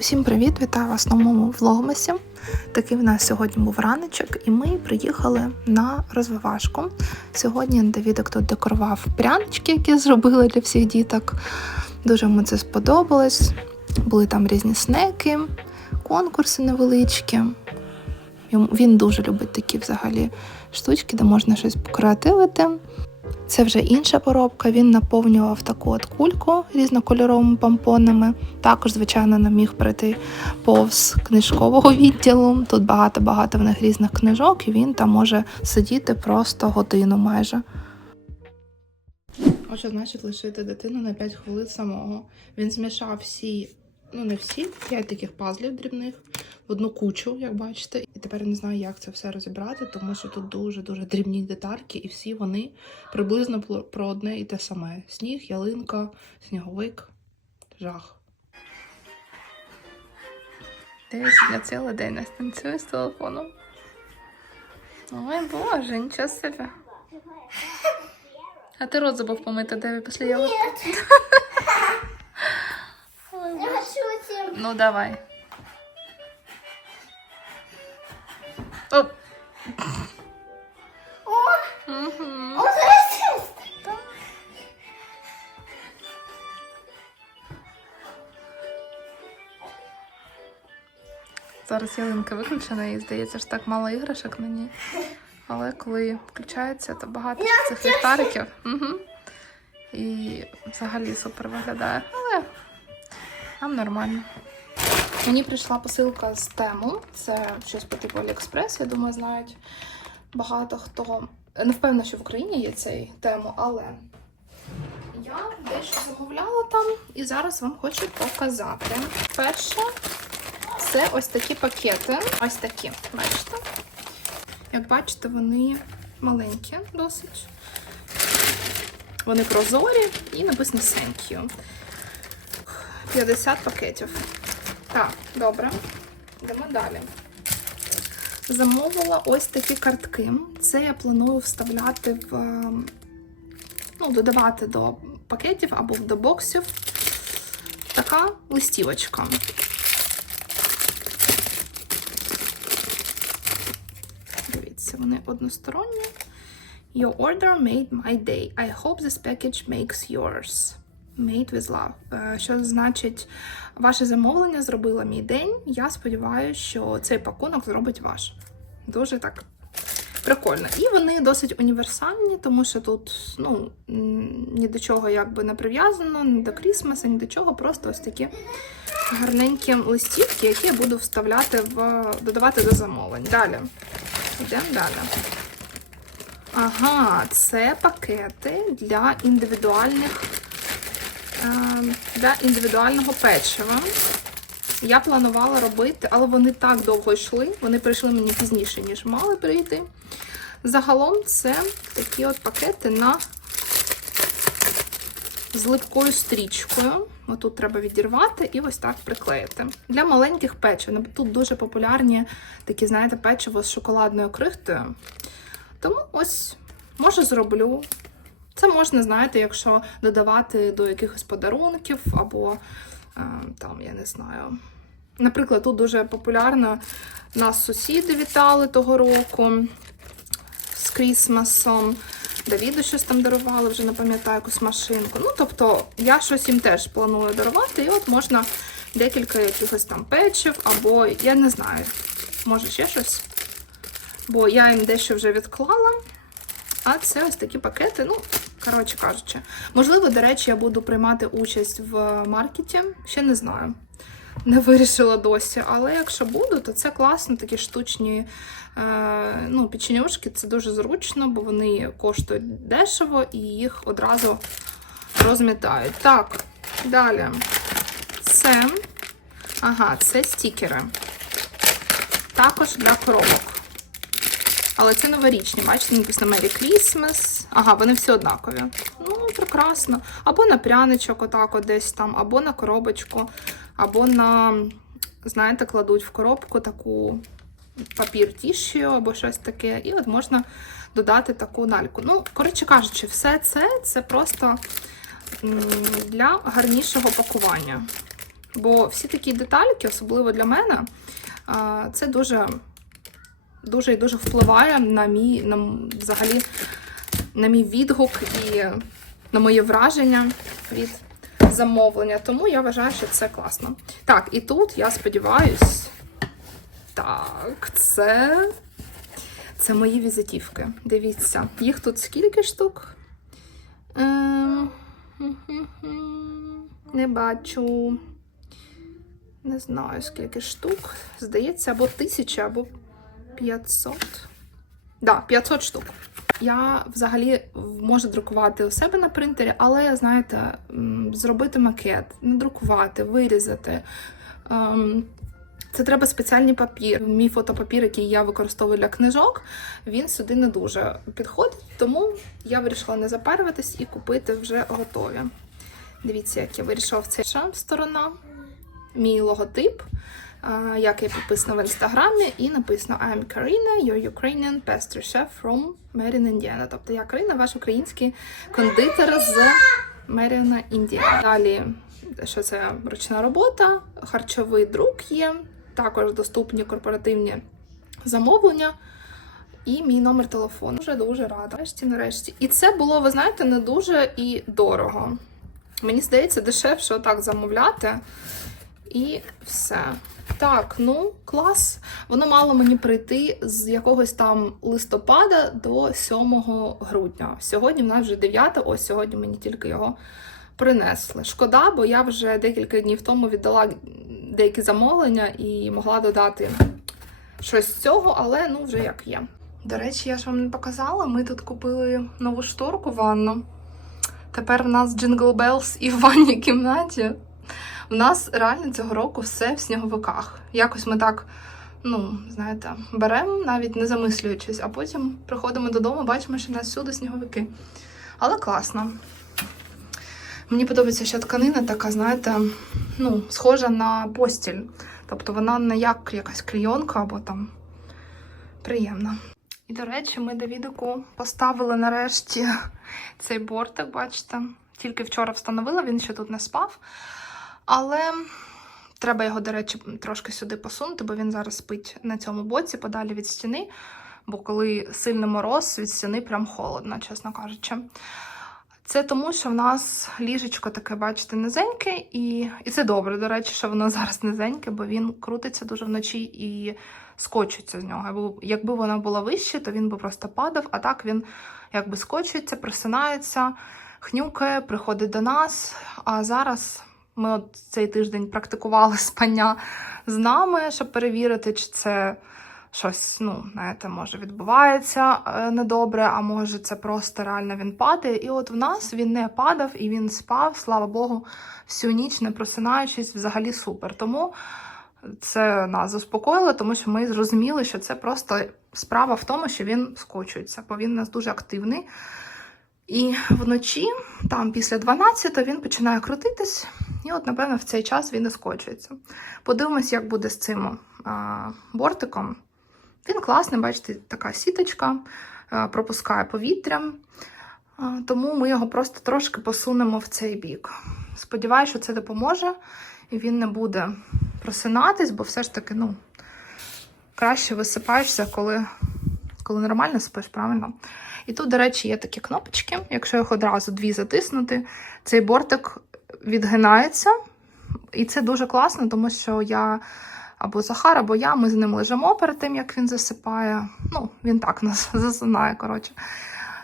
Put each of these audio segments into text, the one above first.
Усім привіт! Вітаю вас на моєму влогмасі. Такий в нас сьогодні був раночок, і ми приїхали на розвивашку. Сьогодні Давідок тут декорував прянички, які зробили для всіх діток. Дуже йому це сподобалось. Були там різні снеки, конкурси невеличкі. Він дуже любить такі взагалі штучки, де можна щось покреативити. Це вже інша поробка. Він наповнював таку от кульку різнокольоровими помпонами. Також, звичайно, не міг пройти повз книжкового відділу. Тут багато-багато в них різних книжок, і він там може сидіти просто годину майже. Ось що значить лишити дитину на 5 хвилин самого. Він змішав всі, ну не всі, 5 таких пазлів дрібних в одну кучу, як бачите. І тепер я не знаю, як це все розібрати, тому що тут дуже-дуже дрібні детальки, і всі вони приблизно про одне і те саме: сніг, ялинка, сніговик, жах. Дивись, я цілий день не станцюю з телефоном. Ой, боже, нічого собі. А ти рот забув помити, Деві, після ялинки? Я хочу. Ну, давай. Оп. О, Мгм. он расист. Зараз ялинка виключена і здається, що так мало іграшок на ній. Але коли включається, то багато цих ліхтариків. Угу. І взагалі супер виглядає. Але нам нормально. Мені прийшла посилка з тему. Це щось по типу Аліекспрес, я думаю, знають багато хто. Не впевнена, що в Україні є цей тему, але я дещо замовляла там і зараз вам хочу показати. Перше, це ось такі пакети. Ось такі, бачите? Як бачите, вони маленькі досить. Вони прозорі і написано Thank you. 50 пакетів. Так, добре. Йдемо далі. Замовила ось такі картки. Це я планую вставляти в. ем, Ну, додавати до пакетів або до боксів. Така листівочка. Дивіться, вони односторонні. Your order made my day. I hope this package makes yours. Made with love. Що значить, ваше замовлення зробило мій день. Я сподіваюся, що цей пакунок зробить ваш. Дуже так прикольно. І вони досить універсальні, тому що тут ну, ні до чого якби не прив'язано, ні до Крісмаса, ні до чого. Просто ось такі гарненькі листівки, які я буду вставляти в додавати до замовлень. Далі. Йдемо далі. Ага, це пакети для індивідуальних для індивідуального печива. Я планувала робити, але вони так довго йшли. Вони прийшли мені пізніше, ніж мали прийти. Загалом це такі от пакети на з липкою стрічкою. Отут треба відірвати і ось так приклеїти. Для маленьких печив. Ну, Тут дуже популярні такі, знаєте, печиво з шоколадною крихтою. Тому ось, може, зроблю. Це можна, знаєте, якщо додавати до якихось подарунків, або е, там, я не знаю. Наприклад, тут дуже популярно нас сусіди вітали того року з Крісмасом. Давіду щось там дарували, вже не пам'ятаю якусь машинку. Ну, тобто, я щось їм теж планую дарувати, і от можна декілька якихось там печив, або я не знаю, може ще щось. Бо я їм дещо вже відклала. А це ось такі пакети. Ну, коротше кажучи, можливо, до речі, я буду приймати участь в маркеті. Ще не знаю. Не вирішила досі. Але якщо буду, то це класно, такі штучні е, ну, печенюшки. Це дуже зручно, бо вони коштують дешево і їх одразу розмітають. Так, далі. Це. Ага, це стікери. Також для коробок. Але це новорічні, бачите, написано Merry Christmas. Ага, вони всі однакові. Ну, прекрасно. Або на пряничок, отак от десь там, або на коробочку, або на, знаєте, кладуть в коробку таку папір тішю або щось таке. І от можна додати таку нальку. Ну, коротше кажучи, все це це просто для гарнішого пакування. Бо всі такі детальки, особливо для мене, це дуже, дуже і дуже впливає на мій, на, взагалі, на мій відгук і на моє враження від замовлення. Тому я вважаю, що це класно. Так, і тут я сподіваюсь. Так, це. Це мої візитівки. Дивіться, їх тут скільки штук? Ем, Не бачу. Не знаю, скільки штук. Здається, або 1000, або 500. Да, 500 штук. Я взагалі можу друкувати у себе на принтері, але, знаєте, зробити макет, надрукувати, вирізати. Ем, Це треба спеціальний папір. Мій фотопапір, який я використовую для книжок, він сюди не дуже підходить, тому я вирішила не запарюватись і купити вже готові. Дивіться, як я вирішила в цей шам сторона, мій логотип, як я підписана в інстаграмі, і написано I am Karina, your Ukrainian pastry chef from Merin, Indiana. Тобто я Карина, ваш український кондитер з Меріна, Індіана. Далі, що це ручна робота, харчовий друк є, також доступні корпоративні замовлення. І мій номер телефону. Дуже дуже рада. Нарешті, нарешті. І це було, ви знаєте, не дуже і дорого. Мені здається, дешевше отак замовляти. І все. Так, ну клас. Воно мало мені прийти з якогось там листопада до 7 грудня. Сьогодні в нас вже 9, ось сьогодні мені тільки його принесли. Шкода, бо я вже декілька днів тому віддала деякі замовлення і могла додати щось з цього, але ну вже як є. До речі, я ж вам не показала. Ми тут купили нову шторку ванну. Тепер в нас Jingle Bells і в ванній кімнаті. У нас реально цього року все в сніговиках. Якось ми так, ну, знаєте, беремо, навіть не замислюючись, а потім приходимо додому, бачимо, що в нас всюди сніговики. Але класно. Мені подобається, що тканина така, знаєте, ну, схожа на постіль. Тобто вона не як якась клійонка або там приємна. І, до речі, ми Давідику поставили нарешті цей бортик, бачите. Тільки вчора встановила, він ще тут не спав. Але треба його, до речі, трошки сюди посунути, бо він зараз спить на цьому боці, подалі від стіни. Бо коли сильний мороз, від стіни прям холодно, чесно кажучи. Це тому, що в нас ліжечко таке, бачите, низеньке, і, і це добре, до речі, що воно зараз низеньке, бо він крутиться дуже вночі і скочується з нього. Якби воно було вище, то він би просто падав, а так він якби скочується, просинається, хнюкає, приходить до нас. А зараз ми от цей тиждень практикували спання з нами, щоб перевірити, чи це щось, ну, знаєте, може відбувається е, недобре, а може це просто реально він падає. І от в нас він не падав і він спав, слава Богу, всю ніч, не просинаючись, взагалі супер. Тому це нас заспокоїло, тому що ми зрозуміли, що це просто справа в тому, що він скочується, бо він у нас дуже активний. І вночі, там після 12 він починає крутитись, і от, напевно, в цей час він і скочується. Подивимось, як буде з цим а, бортиком. Він класний, бачите, така сіточка, а, пропускає повітря. А, тому ми його просто трошки посунемо в цей бік. Сподіваюся, що це допоможе, і він не буде просинатись, бо все ж таки, ну, краще висипаєшся, коли, коли нормально спиш, правильно? І тут, до речі, є такі кнопочки. Якщо їх одразу дві затиснути, цей бортик відгинається. І це дуже класно, тому що я або Захар, або я, ми з ним лежимо перед тим, як він засипає. Ну, він так нас засинає, коротше,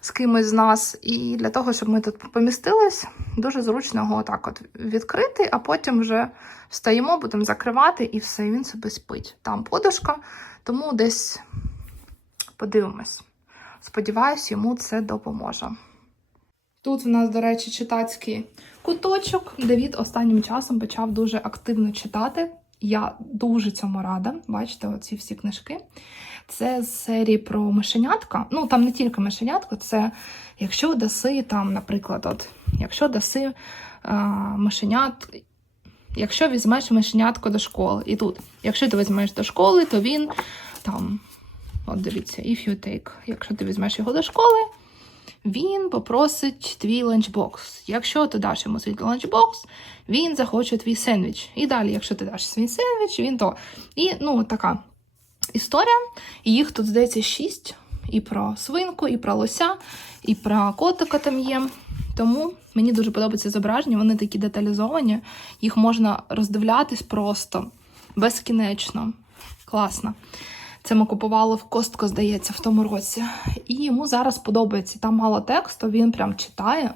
з кимось з нас. І для того, щоб ми тут помістились, дуже зручно його отак от відкрити, а потім вже встаємо, будемо закривати і все, він собі спить. Там подушка, тому десь подивимось. Сподіваюсь, йому це допоможе. Тут в нас, до речі, читацький куточок. Давід останнім часом почав дуже активно читати. Я дуже цьому рада. Бачите, оці всі книжки. Це з серії про мишенятка. Ну, там не тільки мишенятко, це якщо даси там, наприклад, от, якщо даси а, мишенят. Якщо візьмеш мишенятко до школи, і тут, якщо ти візьмеш до школи, то він там От дивіться, if you take. Якщо ти візьмеш його до школи, він попросить твій ланчбокс. Якщо ти даш йому свій ланчбокс, він захоче твій сендвіч. І далі, якщо ти даш свій сендвіч, він то. І ну, така історія. Їх тут, здається, шість. І про свинку, і про лося, і про котика там є. Тому мені дуже подобаються зображення, вони такі деталізовані, їх можна роздивлятись просто безкінечно. Класно. Це ми купували в Костко, здається, в тому році. І йому зараз подобається. Там мало тексту, він прям читає.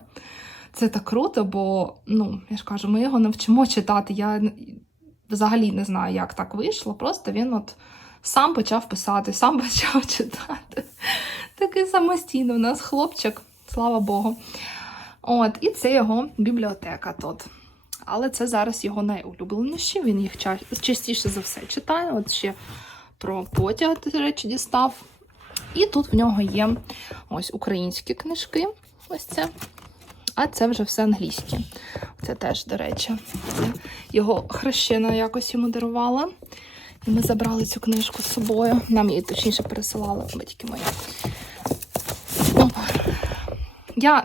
Це так круто, бо, ну, я ж кажу, ми його навчимо читати. Я взагалі не знаю, як так вийшло. Просто він от сам почав писати, сам почав читати. Такий самостійний у нас хлопчик, слава Богу. От, і це його бібліотека тут. Але це зараз його найулюбленіші. Він їх ча- частіше за все читає. От ще про потяг, до речі, дістав. І тут в нього є ось українські книжки. Ось це. А це вже все англійське. Це теж, до речі, його хрещена якось йому дарувала. І ми забрали цю книжку з собою. Нам її точніше пересилали батьки мої. Я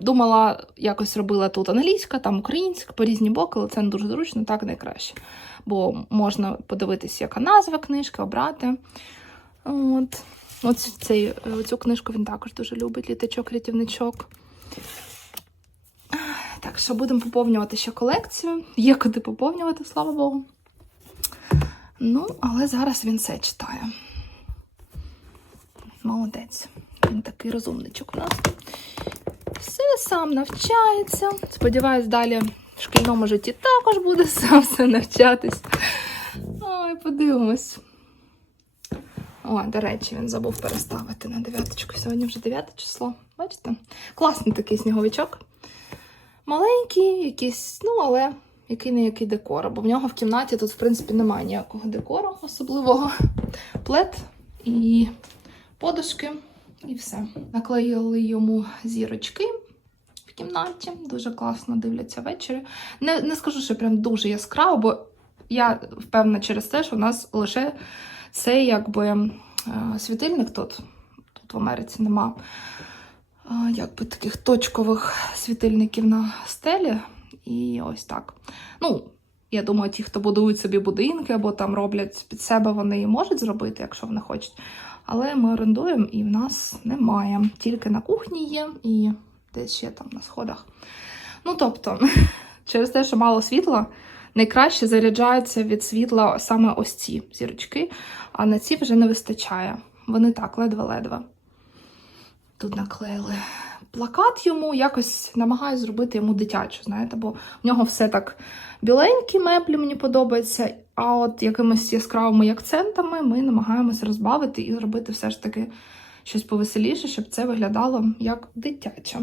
думала, якось робила тут англійська, там українська, по різні боки, але це не дуже зручно, так найкраще. Бо можна подивитися, яка назва книжки, обрати. От. От цей, цю книжку він також дуже любить, літачок-рятівничок. Так що будемо поповнювати ще колекцію. Є куди поповнювати, слава Богу. Ну, але зараз він все читає. Молодець. Він такий розумничок у нас. Все сам навчається. Сподіваюсь, далі в шкільному житті також буде сам все навчатись. Ой, подивимось. О, до речі, він забув переставити на дев'яточку. Сьогодні вже 9 число. Бачите? Класний такий сніговичок. Маленький, якийсь, ну, але який не який декор. Бо в нього в кімнаті тут, в принципі, немає ніякого декору особливого. Плед і подушки, і все. Наклеїли йому зірочки в кімнаті. Дуже класно дивляться ввечері. Не, не скажу, що прям дуже яскраво, бо я впевнена через те, що в нас лише цей якби е, світильник тут, тут в Америці нема. е, Якби таких точкових світильників на стелі. І ось так. Ну, я думаю, ті, хто будують собі будинки або там роблять під себе, вони можуть зробити, якщо вони хочуть. Але ми орендуємо і в нас немає. Тільки на кухні є і десь ще там на сходах. Ну, тобто, через те, що мало світла, найкраще заряджаються від світла саме ось ці зірочки, а на ці вже не вистачає. Вони так, ледве-ледве. Тут наклеїли плакат йому, якось намагаюся зробити йому дитячу, знаєте, бо в нього все так біленькі меблі мені подобається. А от якимись яскравими акцентами ми намагаємося розбавити і зробити все ж таки щось повеселіше, щоб це виглядало як дитяче.